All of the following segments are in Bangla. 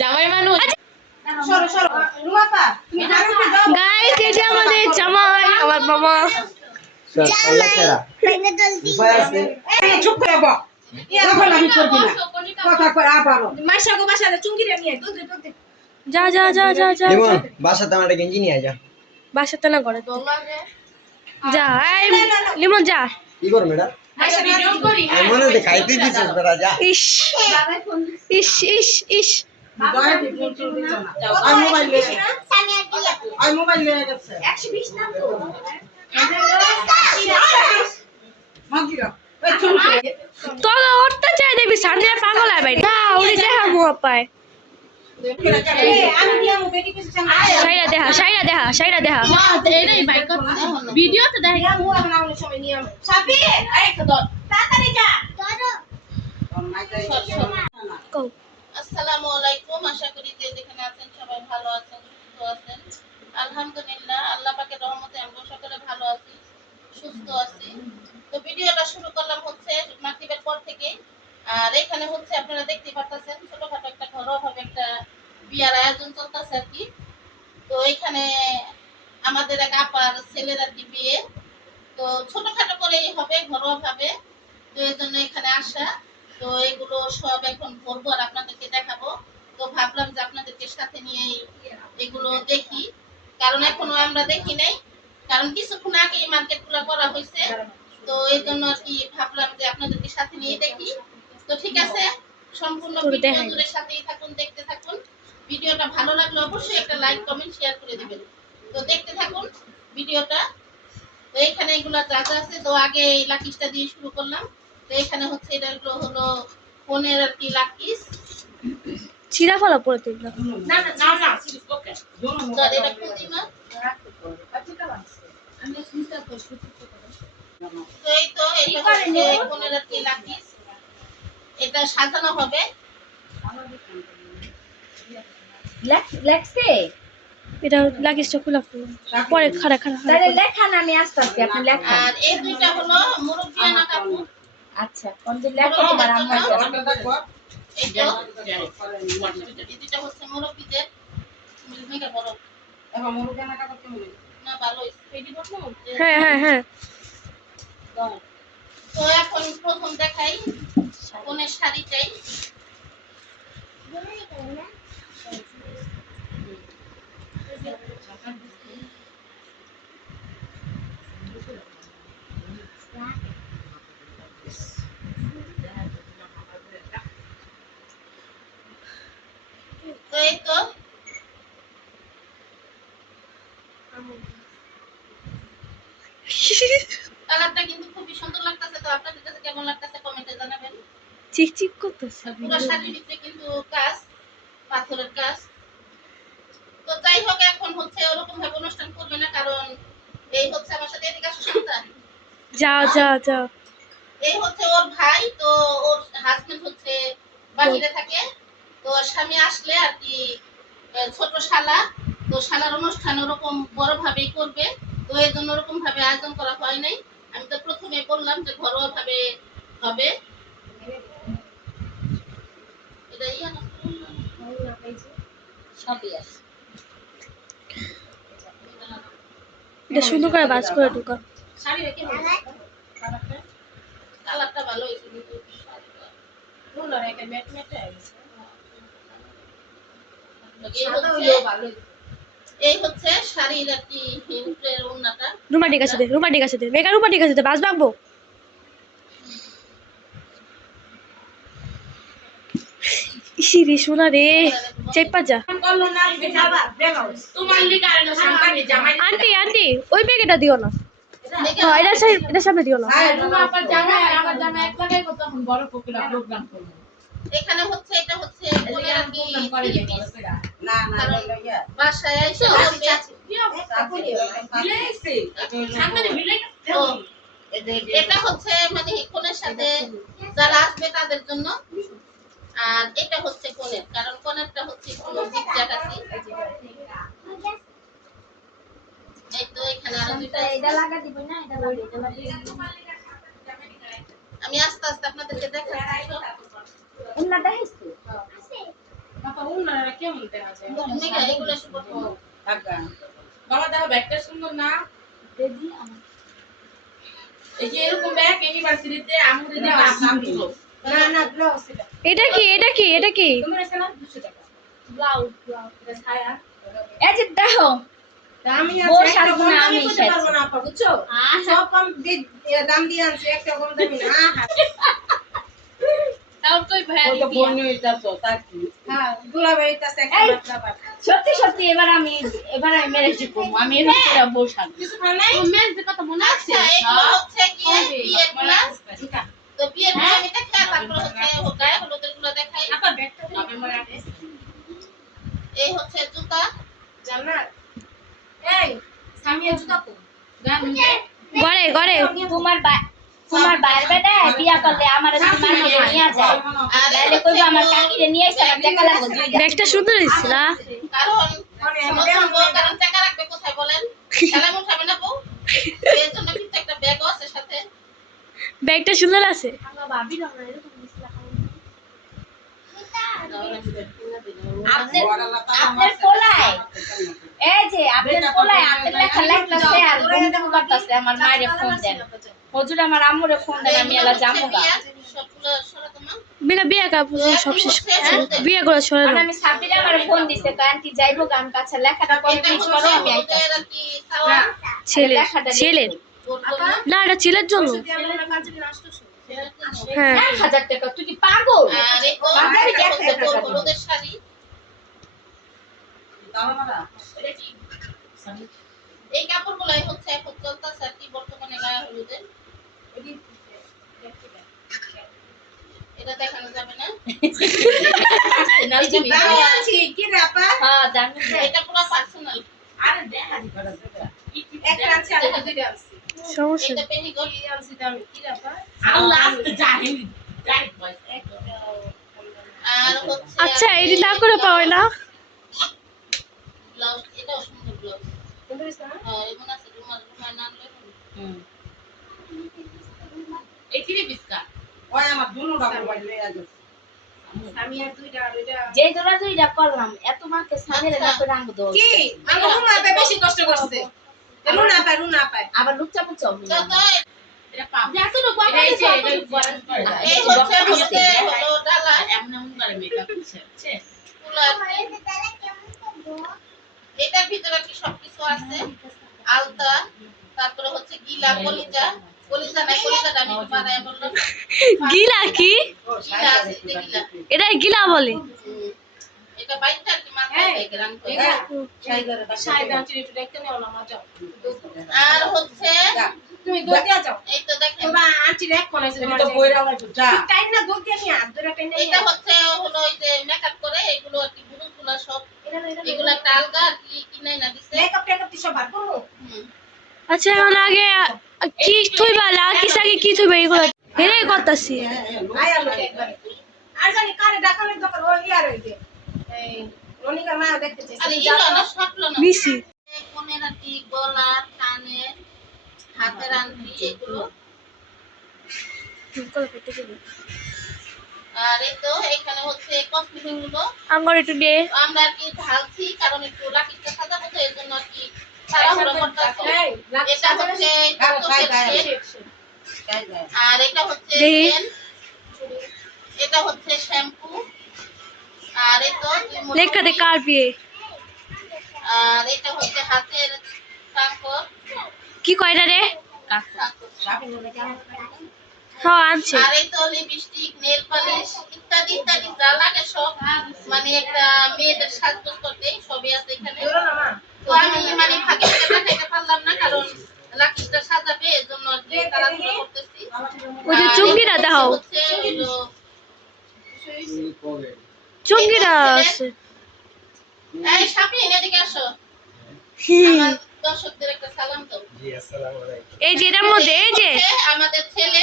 জামাই মানুষ গাইস, এটা আমাদের জামাই, আমার মামা। যা যা যা যা যা বাসাতে আমার গেঞ্জি নিয়ে যা। বাসাতে না করে যা। এই লিমন যা। কি করবে এটা? আমি মনে হচ্ছে খাইতে দিছিস বেটা, যা। ইস ইস ইস ইস তোর অত্যাচার দেখবি সামনে পাগল হয় ভাই না উনি দেখা মুয়া পায়। সাইরা দেখা সাইরা দেখা সাইরা দেখা ভিডিওতে দেখা আসসালামু আলাইকুম। আশা করি যে যেখানে আছেন সবাই ভালো আছেন, সুস্থ আছেন। আলহামদুলিল্লাহ, আল্লাহ পাকের রহমতে আমরা সকলে ভালো আছি, সুস্থ আছি। তো ভিডিওটা শুরু করলাম হচ্ছে মাগরিবের পর থেকে। আর এখানে হচ্ছে আপনারা দেখতে পাচ্ছেন ছোটখাটো একটা ঘরোয়াভাবে একটা বিয়ার আয়োজন চলতেছে আর কি। তো এখানে আমাদের এক আপার ছেলের আর কি বিয়ে। তো ছোটখাটো করেই হবে, ঘরোয়া ভাবে। তো এই জন্য এখানে আসা। তো এগুলো সব এখন করবো আর আপনাদেরকে দেখাবো। তো ভাবলাম যে আপনাদেরকে সাথে নিয়ে এগুলো দেখি, কারণ এখনো আমরা দেখি নাই, কারণ কিছুক্ষণ আগে মার্কেট গুলা করা হয়েছে। তো এই জন্য আর কি ভাবলাম যে আপনাদেরকে সাথে নিয়ে দেখি। তো ঠিক আছে, সম্পূর্ণ ভিডিও জুড়ে সাথেই থাকুন, দেখতে থাকুন। ভিডিওটা ভালো লাগলে অবশ্যই একটা লাইক কমেন্ট শেয়ার করে দিবেন। তো দেখতে থাকুন ভিডিওটা। তো এখানে এগুলা যা যা আছে, তো আগে এই লাকিসটা দিয়ে শুরু করলাম। তো এখানে হচ্ছে এটাগুলো হলো ফোনের আর কি লাকিস। ছিড়া ফলা পড়ে তুই না না না না ওকে তো এটা প্রতিমা। আমি চিন্তা করছি তো এই তো এটা হচ্ছে ফোনের আর কি লাকিস। এটা সাজানো হবে। লেখছে এটা লাগিস খোলা পরে খাড়া খাড়া তাহলে লেখান, আমি আসতে আসতে আপনি লেখান। আর এই দুইটা হলো মুরব্বিয়ানা কাপড়। আচ্ছা কোন যে লেখো তোমার আম্মা এটা এটা হচ্ছে মুরব্বিদের মেগা বড়। এখন মুরব্বিয়ানা কাপড় কেমন না ভালো স্পেডি বসো। হ্যাঁ হ্যাঁ হ্যাঁ। তো এখন প্রথম দেখাই কোনের শাড়িটাই। তো এই তো কালারটা কিন্তু খুবই সুন্দর লাগতেছে। তো আপনাদের কাছে কেমন লাগতেছে কমেন্টে জানাবেন। চিকচিক করতেছে পুরো শাড়ির ভিতরে কিন্তু কাজ, পাথরের কাজ। তো যাই হোক, এখন হচ্ছে ওরকম ভাবে অনুষ্ঠান করবে না, কারণ এই হচ্ছে আমার সাথে এদিকে আসো সন্তান। যাও যাও যাও। এই হচ্ছে ওর ভাই, তো ওর হাজবেন্ড হচ্ছে বাহিরে থাকে। তো ওর স্বামী আসলে আর কি ছোট শালা, তো শালার অনুষ্ঠান ওরকম বড় ভাবেই করবে। তো এই জন্য ওরকম ভাবে আয়োজন করা হয় নাই। আমি তো প্রথমে বললাম যে ঘরোয়া ভাবে হবে। এটাই সবই আছে। এটা সুন্দর করে বাজ করে ঢুকা। শাড়িটা কেমন কালারটা ভালো হয়েছে কিন্তু শাড়িটা ফুলর একটা ম্যাট ম্যাট আছে। এই হচ্ছে শাড়ির আর কি উপরের ওড়নাটা। রুমাটি কাছে দে, রুমাটি কাছে দে, মেগা রুমাটি কাছে দে, বাজ বাগবো। ইসি রে সোনা রে, চেপা যা। আন্টি আন্টি ওই প্যাকেটটা দিও না। হ্যাঁ এটা সামনে দিও না। এখানে হচ্ছে এটা হচ্ছে কোনের আর কি না না বাসায় আইছো এটা হচ্ছে মানে কোনের সাথে যারা আসবে তাদের জন্য। আর এটা হচ্ছে কোনের, কারণ কোনেরটা হচ্ছে একটু জিগজাগ আছে। এই তো এখানে আরো দুটো এটা লাগা দিব না, এটা লাগা দিব। আমি আস্তে আস্তে আপনাদেরকে দেখাচ্ছি উন্না দেখাইছো বাবা উনারা কেমন দেখা যায় মেঘা এগুলো শুভ বাবা দেখো ব্যাগটা সুন্দর না দিদি আমার এই যে এরকম ব্যাগ ইউনিভার্সিটিতে আমুরে দেওয়া নাম দিল না না ব্লাউজ এটা এটা কি এটা কি এটা কি তুমি এসে না 200 টাকা ব্লাউজ এটা ছায়া এই যে দেখো আমি বউ আছে একটা সাজবো কম না, দামি আমি করতে সাজবো। পারবো না আপা বুঝছো সব কম দাম দিয়ে আনছে একটা কম দামি না তাও তুই ভাই ও তো বনি হইতাছো তার কি হ্যাঁ দুলাভাই তাছে একটা এই। বাচ্চা বাচ্চা সত্যি সত্যি এবার আমি মেরেছি কম আমি এবার পুরো বউ সাজবো কিছু খাও নাই মেয়েদের কথা মনে আছে এগুলো হচ্ছে কি বিয়ের ক্লাস তো বিয়ের আমি দেখা তারপর হচ্ছে গায়ে হলুদের গুলো দেখাই আপা ব্যাগটা আমি মনে রাখি এই হচ্ছে জুতা জান্নাত এই সামিয়া জুতা কো গান গড়ে গড়ে তোমার বাইরে বেটা বিয়া করলে আমার মাকে নিয়ে যায় আর তাহলে কইবো আমার কাকিরে নিয়ে আইছে আমার টাকা লাগবে দুইটা ব্যাগটা সুন্দর হয়েছে না কারণ কারণ টাকা রাখবে কোথায় বলেন সালাম উঠাবে না বউ এর জন্য কিন্তু একটা ব্যাগও আছে সাথে ব্যাগটা সুন্দর আছে আপনার পোলায় এই যে আপনার পোলায় আপনার লেখা লাগতেছে আর বন্ধু করতেছে আমার মায়ের ফোন দেন হুজুর আমার আম্মুরে ফোন দেন আমি এলা যাবো গা সবগুলো সরাতো মা বিনা বিয়ে কাপড় সব শেষ বিয়ে করে সরে আর আমি সাবিরে আমার ফোন দিছে তো আন্টি যাইবো গা আমি কাছে লেখাটা কমপ্লিট করো আমি আইতাছি আর কি খাওয়া ছেলে লেখাটা ছেলের বলবো না না এটা ছেলের জন্য হ্যাঁ 1000 টাকা তুই কি পাগল আর এই বাঙালি এটা হচ্ছে দেখতে থাকে। হলুদের শাড়ি এই কাপড়গুলাই হচ্ছে এখন চলতেছে আর কি বর্তমানে গায়ে হলুদের এটা দেখানো যাবে না দামি আনছি কি রে আপা হ্যাঁ জানি এটা পুরো পার্সোনাল আরে দেখা দি করা যাবে একটা আনছি আর দুইটা আনছি সমস্যা এটা পেনিগল আনছি দামি কি রে আপা আল্লাহ আস্তে জাহিল রাইট বয় আর হচ্ছে আচ্ছা এটি না করে পাওয়া না ব্লাউজ এটাও সুন্দর ব্লাউজ সুন্দর হইছে না হ্যাঁ এমন আছে রুমাল না আনলে এই তিরে বিস্কা ওই আমার দুনো ডাবল বাড়ি লইয়া গেছে সামিয়া দুইটা আর ওইটা যে জোড়া দুইটা করলাম এত মাকে সামনে না করে রাঙ্গ দো কি আমার রুনা আপা বেশি কষ্ট করছে রুনা পায় আবার লুচ্চা পুচ্চা যত এটা পাপ যত লোক এটা এই যে এটা এই হচ্ছে হচ্ছে হলো ডালা এমন এমন করে মেকআপ করছে কুলার এটার ভিতরে কি সবকিছু আছে আলতা তারপরে হচ্ছে গিলা কলিজা নাই কলিজাটা আমি বানায় বললাম গিলা কি গিলা আছে যে গিলা এটা গিলা বলে এটা বাইকটা কি মাথায় থেকে রান করে সাই দাঁচি একটু দেখতে নাও না মা যাও আর হচ্ছে তুমি দই দিয়া যাও এই তো দেখেন বা আন্টি রেক কোনাইছে তো বইরা লাগো যা টাইম না দই দিয়া নিয়া দুইটা টাইম এটা হচ্ছে হলো ওই যে মেকআপ করে এগুলো আর কি বুড়ুগুলো সব এগুলো একটা আলগা আর কি কিনে না দিছে মেকআপ টেকআপ সব বার করো হুম। আচ্ছা এখন আগে কি থইবা লা কিস আগে কি থইবা এগুলো হেরে করতাছি আয়া লোক একবার আর জানি কানে ডাকালের দরকার ও ইয়ার হইছে এই রনিকা মা দেখতে চাইছে আর এগুলো না সটলো না নিছি কোনের আর কি গলা কানে হাতের আংটি এগুলো আর এই তো এখানে হচ্ছে কসমেটিক গুলো আঙ্গুর একটু দে আমরা আর কি ঢালছি কারণ একটু লাকিটা সাজাবো তো এর জন্য আর কি তাড়াহুড়ো করতেছি এটা হচ্ছে আর এটা হচ্ছে দেখি। তেল, এটা হচ্ছে শ্যাম্পু আর এই তো লেখা দে কার বিয়ে আর এটা হচ্ছে হাতের কাঁকর কি কয়টা রে হ্যাঁ আনছে আর এই তো লিপস্টিক নেল পালিশ ইত্যাদি ইত্যাদি যা লাগে সব মানে একটা মেয়েদের সাজগোজ করতে সবই আছে এখানে তো আমি মানে ভাগে দেখাইতে পারলাম না কারণ লাকিটা সাজাবে এর জন্য আর কি তাড়াহুড়ো করতেছি ওই যে চুঙ্গিটা দাও হচ্ছে হলো চুঙ্গিটা আছে এই শাপিন এদিকে আসো আমার দর্শকদের একটা সালাম দাও জি আসসালামু আলাইকুম এই যে এটার মধ্যে এই যে আমাদের ছেলে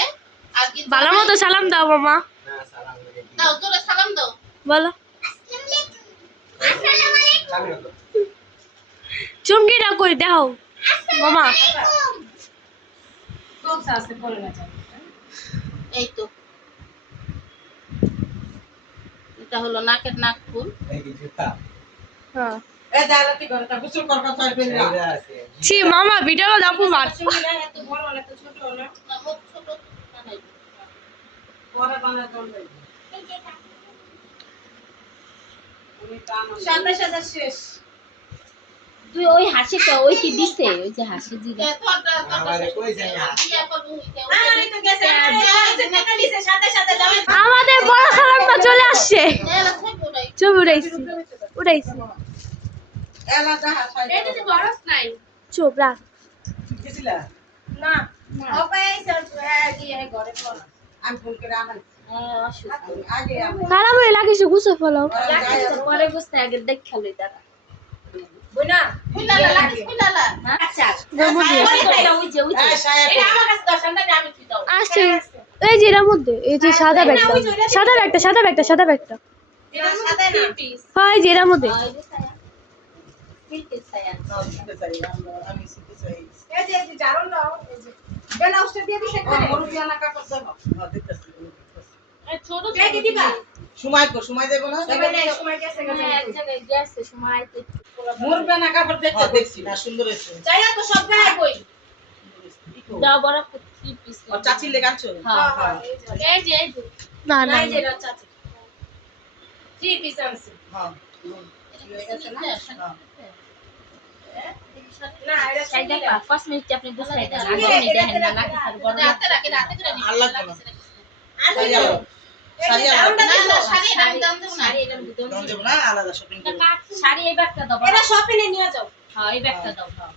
আর কি ভালো মতো সালাম দাও মামা না সালাম আলাইকুম দাও জোরে সালাম দাও বলো সামনে তো চুঙ্গিটা কই দাও মামা এই তো এটা হলো নাকের নাক ফুল। হ্যাঁ এই দাঁড়াতে করে তা গোসল কর কথা বলবি না ছি মামা ভিডিও দেখো মার চুমিরা এত বড় না এত ছোট না না, মুখ ছোট বানাই। পরে বানা চলবে সাথে সাথে শেষ তুই ওই হাসিটা ওই কি দিছে ওই যে হাসি দিছে আমারে তো গেছে আমারে দিছে সাথে সাথে যাবে আমাদের বড় খালাম্মা চলে আসছে ছবি উড়াইছি এলা যা হাসাই এটা যে বরফ নাই চুপ রাখ দিছিলা না ওবে স্যার দিয়ে ঘরে পড়া আমি ফোন করে আনাই আগে আমি খারাপ হয়ে লাগিস গুছে ফেলাও পরে বুঝতে আগে দেখ খেলো তারা বুনা ফুলালা লাগিস ফুলালা। আচ্ছা গরম দিয়ে ওই যে এটা আমার কাছে দাও সন্তানে আমি তুই দাও আসছে এই যে এর মধ্যে এই যে সাদা ব্যাগটা সাদা ব্যাগটা এটা সাথে না পিস হয় যে এর মধ্যে আমি শিখতে চাই এই যে জারণ দাও এই যে ব্লাউজটা দিয়ে দিছে করে মুরগি আনা কাপড় দাও হ্যাঁ দেখতেছি এই ছোট কি দিবা সময় দেব না দেবে না সময় গেছে এক জায়গায় গেছে সময় মুরগি আনা কাপড় দেখছি না সুন্দর হয়েছে চাইয়া তো সব গায়ে কই দাও বড় কি পিস আর চাচি লেগাছো হ্যাঁ হ্যাঁ এই যে না না এই যে চাচি 3 পিস আনছি হ্যাঁ না এটা সেই দেখবা 5 মিনিট আপনি বুঝাই দেন আগে দেখেন না নাকি স্যার বড় হাতে রাখে হাতে করে নিয়ে আল্লাহ না না না শাড়ি আমি দাম দেব না। দাম দেব না আলাদা শপিং করব শাড়ি এই ব্যাগটা দাও এটা শপিং এ নিয়ে যাও হ্যাঁ এই ব্যাগটা দাও হ্যাঁ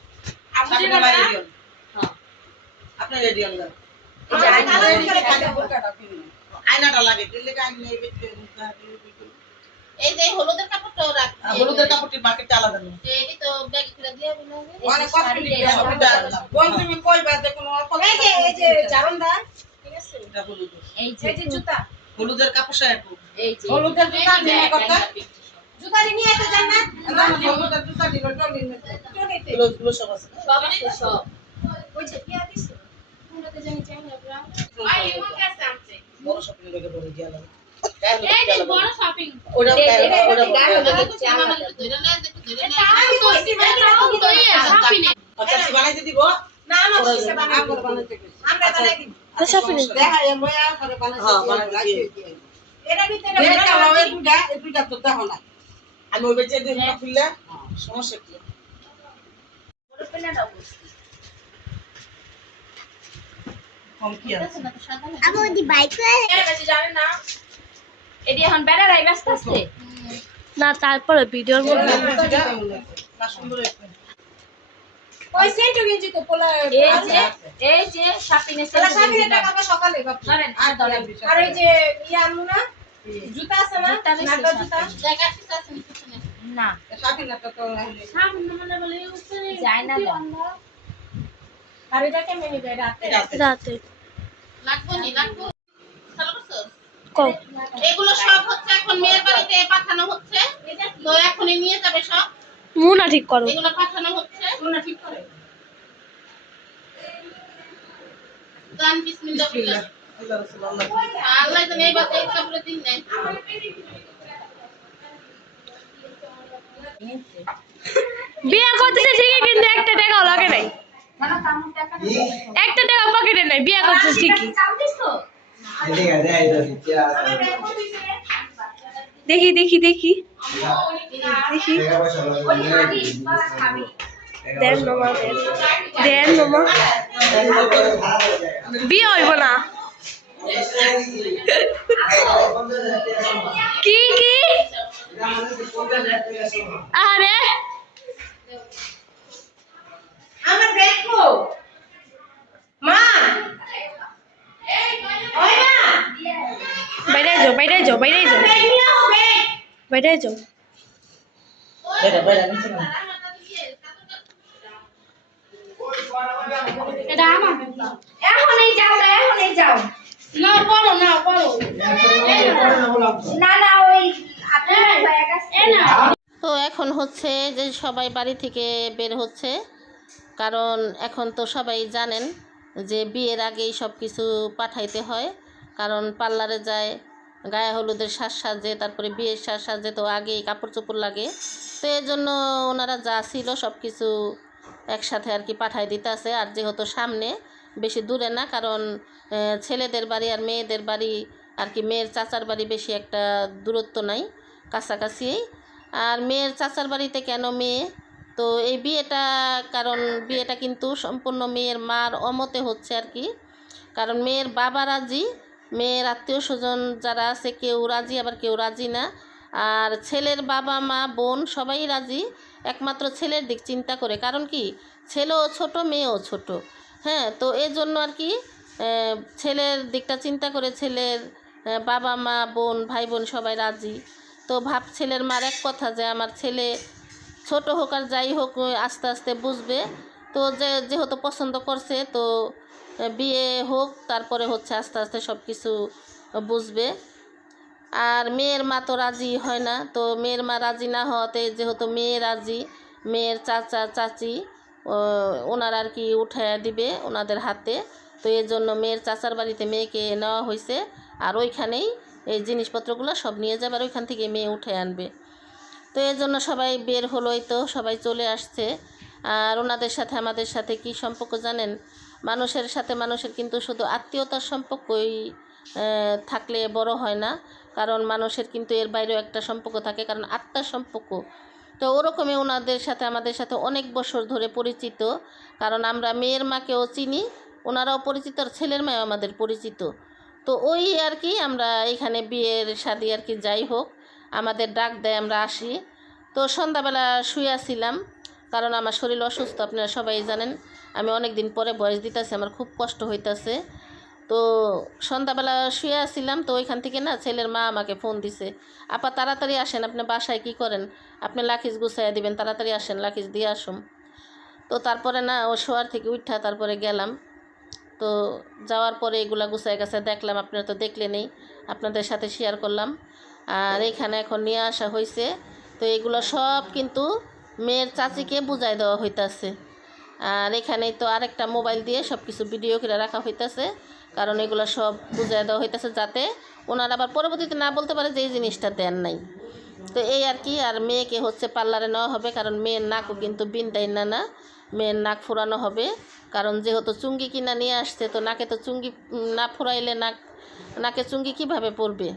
শাড়ি না রেডি হন হ্যাঁ আপনি রেডি হন এই যে আয়নাটা লাগে দিলে আইনা এই ব্যক্তি মুখা এই যে হলুদের কাপড়টাও রাখ। হলুদের কাপড়টির মার্কেটটা আলাদা নেই এই তো ব্যাগ করে দিয়ে দিলাম। মানে কসমেটিক কোন তুমি কই বাদে কোন এই যে জারন্দা ঠিক আছে এটা হলুদ এই এই যে জুতা হলুদের কাপড় শাড়ি এই যে হলুদের জুতা নিয়ে করতে জুতা নিয়ে তো জান না হলুদের জুতা দিল টলিতে গুলো সব আছে সব আছে সব ওই যে কি দিছে কোনটাতে জানি চাই না ব্রা আই ইউ কাছে আনছে বড় শপিং থেকে বলে গেল এই যে বড় শপিং ওটা ওটা আমার একটু ধরে না একটু ধরে না। আমি তো সিমেন্ট তো এই শপিং এ আচ্ছা বানাইতে দিব না আমার কিসে বানাইতে আমরা বানাই দিব তো শপিং দেখা এ লয়া করে বানাইতে হ্যাঁ বানাইতে এর ভিতরে এটা লাওয়ে দুটা তো দেখো না আমি ওই বেচে দিই না খুললে সমস্যা কি বড় পেনাটাও কম কি আছে না তো সাদা না। এর বেশি জানেন না এডি এখন বেড়ারাই ব্যস্ত আছে না তারপরে ভিডিওর মধ্যে না সুন্দর হয়েছে ওই সেন্টু গেঞ্জি তো পোলা এই যে শপিং এ পোলা শাড়ি এটা কালকে সকালে বাপ ধরেন আর ধরেন আর এই যে ইয়া আনু না জুতা আছে না নাগা জুতা জায়গা ঠিক আছে নি কিছু নেই। না শাড়ি না তো সামনে মানে বলে উপরে যায় না দাও আর এটা কেমন নিবে রাতে রাতে লাগবো নি লাগবো। ভালো করছো? কও এগুলো সব হচ্ছে এখন মেয়ের বাড়িতে পাঠানো হচ্ছে। তো এখনই নিয়ে যাবে সব। মুনা ঠিক করো এগুলো পাঠানো হচ্ছে। কোনটা ঠিক করে দান বিসমিল্লাহ বলে। আল্লাহ রাসূল আল্লাহ আল্লাহ তো এই বাতে কাপড় দিন নাই। বিয়ে করতেছে ঠিকই কিন্তু একটা টাকাও লাগে নাই একটা টাকা পকেটে নাই বিয়ে করতেছে ঠিকই দেখি দেখি দেখি দেখি দেন মামা দেন মামা বিয়ে হইব না কি কি আরে আমার দেখো মা ওই না বাইরে যাও বাইরে যাও বাইরে যাও বাইরে যাও বেটা নিচে না এটা আমার এখনই যাও না বলো না বলো না না ওই আপনার হয়ে গেছে না তো এখন হচ্ছে যে সবাই বাড়ি থেকে বের হচ্ছে, কারণ এখন তো সবাই জানেন যে বিয়ের আগেই সব কিছু পাঠাইতে হয়, কারণ পার্লারে যায় গায়ে হলুদের সাজ সাজে, তারপরে বিয়ের সাজ সাজে, তো আগেই কাপড় চোপড় লাগে। তো এর জন্য ওনারা যা ছিল সব কিছু একসাথে আর কি পাঠাই দিতে আছে। আর যেহেতু সামনে, বেশি দূরে না, কারণ ছেলেদের বাড়ি আর মেয়েদের বাড়ি আর কি, মেয়ের চাচার বাড়ি বেশি একটা দূরত্ব নাই, কাছাকাছি। আর মেয়ের চাচার বাড়িতে কেন মেয়ে, তো এই বিয়েটা, কারণ বিয়েটা কিন্তু সম্পূর্ণ মেয়ের মার অমতে হচ্ছে আর কি। কারণ মেয়ের বাবা রাজি, মেয়ের আত্মীয় স্বজন যারা আছে কেউ রাজি, আবার কেউ রাজি না। আর ছেলের বাবা মা বোন সবাই রাজি, একমাত্র ছেলের দিক চিন্তা করে। কারণ কি, ছেলেও ছোট মেয়েও ছোট, হ্যাঁ। তো এই জন্য আর কি ছেলের দিকটা চিন্তা করে ছেলের বাবা মা বোন ভাই বোন সবাই রাজি। তো ছেলের মার এক কথা যে আমার ছেলে ছোট হোক আর যাই হোক আস্তে আস্তে বুঝবে। তো যেহেতু পছন্দ করছে, তো বিয়ে হোক, তারপরে হচ্ছে আস্তে আস্তে সব কিছু বুঝবে। আর মেয়ের মা তো রাজি হয় না, তো মেয়ের মা রাজি না হওয়াতে যেহেতু মেয়ে রাজি, মেয়ের চাচা চাচি ওনারা আর কি উঠাইয়া দিবে ওনাদের হাতে। তো এই জন্য মেয়ের চাচার বাড়িতে মেয়েকে নেওয়া হয়েছে, আর ওইখানেই এই জিনিসপত্রগুলো সব নিয়ে যাবে, আর ওইখান থেকে মেয়ে উঠে আনবে। তো এই জন্য সবাই বের হলোই, তো সবাই চলে আসছে। আর ওনাদের সাথে আমাদের সাথে কি সম্পর্ক জানেন, মানুষের সাথে মানুষের কিন্তু শুধু আত্মীয়তার সম্পর্কই থাকলে বড় হয় না, কারণ মানুষের কিন্তু এর বাইরেও একটা সম্পর্ক থাকে, কারণ আত্মার সম্পর্ক। তো ওরকমই ওনাদের সাথে আমাদের সাথে অনেক বছর ধরে পরিচিত, কারণ আমরা মেয়ের মাকেও চিনি, ওনারাও পরিচিত, আর ছেলের মাও আমাদের পরিচিত। তো ওই আর কি আমরা এখানে বিয়ের শাদী আর কি, যাই হোক আমাদের ডাক দেয়, আমরা আসি। তো সন্ধ্যাবেলা শুয়েছিলাম, কারণ আমার শরীর অসুস্থ, আপনারা সবাই জানেন। আমি অনেক দিন পরে বয়স দিতেছি, আমার খুব কষ্ট হইতেছে। তো সন্ধ্যাবেলা শুয়ে আসছিলাম, তো ওইখান থেকে না ছেলের মা আমাকে ফোন দিছে, আপা তাড়াতাড়ি আসেন, আপনি বাসায় কি করেন, আপনি লাখিজ গুছাইয়া দিবেন, তাড়াতাড়ি আসেন, লাখিজ দিয়ে আসুন। তো তারপরে না ও শোয়ার থেকে উঠা তারপরে গেলাম। তো যাওয়ার পরে এগুলা গুছাই গেছে দেখলাম, আপনারা তো দেখলেনই, আপনাদের সাথে শেয়ার করলাম। আর এখানে এখন নিয়ে আসা হয়েছে, তো এগুলো সব কিন্তু মেয়ের চাচিকে বুঝাই দেওয়া হইতাছে। আর এখানেই তো আরেকটা মোবাইল দিয়ে সব কিছু ভিডিও করে রাখা হইতাছে, কারণ এগুলো সব বুঝাই দেওয়া হইতাছে যাতে ওনারা আবার পরবর্তীতে না বলতে পারে যে এই জিনিসটা দেন নাই। তো এই আর কি। আর মেয়েকে হচ্ছে পার্লারে নেওয়া হবে, কারণ মেয়ের নাকও কিন্তু বিনটাই না, মেয়ের নাক ফুরানো হবে। কারণ যেহেতু চুঙ্গি কিনা নিয়ে আসছে, তো নাকে তো চুঙ্গি না ফুরাইলে নাকে চুঙ্গি কিভাবে পড়বে।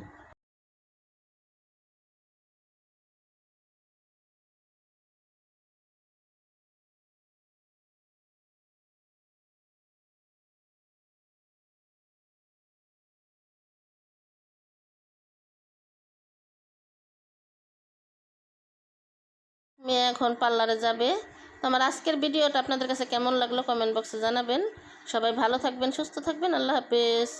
মেয়ে এখন পার্লারে যাবে। তো আমার আজকের ভিডিওটা আপনাদের কাছে কেমন লাগলো কমেন্ট বক্সে জানাবেন। সবাই ভালো থাকবেন, সুস্থ থাকবেন, আল্লাহ হাফেজ।